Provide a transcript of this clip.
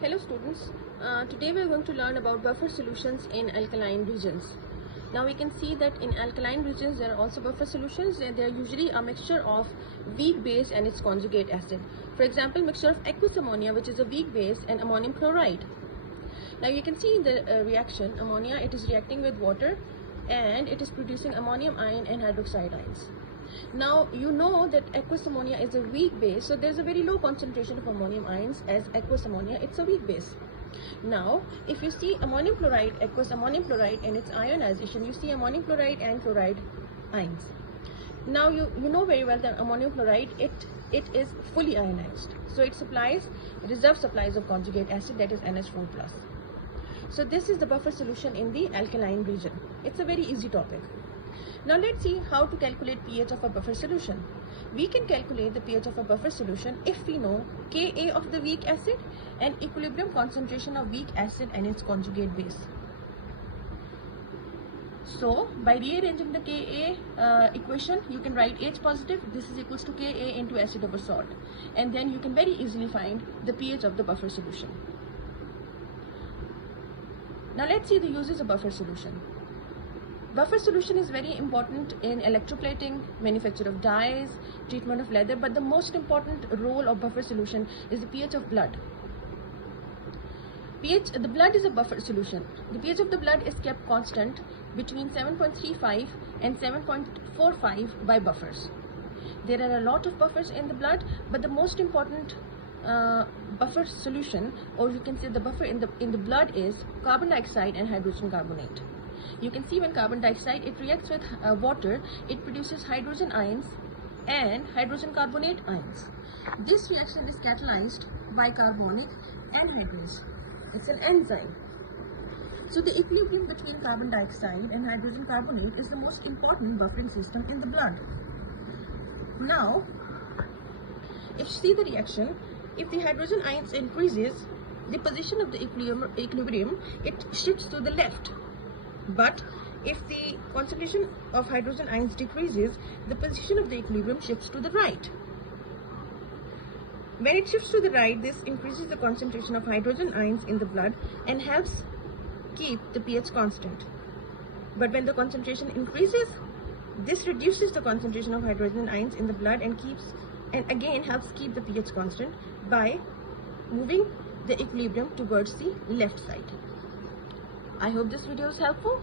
Hello students, today we are going to learn about buffer solutions in alkaline regions. Now we can see that in alkaline regions there are also buffer solutions, and they are usually a mixture of weak base and its conjugate acid. For example, mixture of aqueous ammonia, which is a weak base, and ammonium chloride. Now you can see in the reaction, ammonia, it is reacting with water and it is producing ammonium ion and hydroxide ions. Now you know that aqueous ammonia is a weak base, so there's a very low concentration of ammonium ions as aqueous ammonia, it's a weak base. Now if you see ammonium chloride, aqueous ammonium chloride, and its ionization, you see ammonium chloride and chloride ions. Now you know very well that ammonium chloride, it is fully ionized, so it supplies reserve supplies of conjugate acid, that is NH4+. So this is the buffer solution in the alkaline region. It's a very easy topic. Now let's see how to calculate pH of a buffer solution. We can calculate the pH of a buffer solution if we know Ka of the weak acid and equilibrium concentration of weak acid and its conjugate base. So by rearranging the Ka equation, you can write H positive, this is equals to Ka into acid over salt, and then you can very easily find the pH of the buffer solution. Now let's see the uses of buffer solution. Buffer solution is very important in electroplating, manufacture of dyes, treatment of leather, but the most important role of buffer solution is the pH of blood. The blood is a buffer solution. The pH of the blood is kept constant between 7.35 and 7.45 by buffers. There are a lot of buffers in the blood, but the most important buffer solution, or you can say the buffer in the blood, is carbon dioxide and hydrogen carbonate. You can see when carbon dioxide, it reacts with water, it produces hydrogen ions and hydrogen carbonate ions. This reaction is catalyzed by carbonic anhydrase. It's an enzyme. So the equilibrium between carbon dioxide and hydrogen carbonate is the most important buffering system in the blood. Now, if you see the reaction, if the hydrogen ions increases, the position of the equilibrium, it shifts to the left. But if the concentration of hydrogen ions decreases, the position of the equilibrium shifts to the right. When it shifts to the right, this increases the concentration of hydrogen ions in the blood and helps keep the pH constant. But when the concentration increases, this reduces the concentration of hydrogen ions in the blood and again helps keep the pH constant by moving the equilibrium towards the left side. I hope this video is helpful.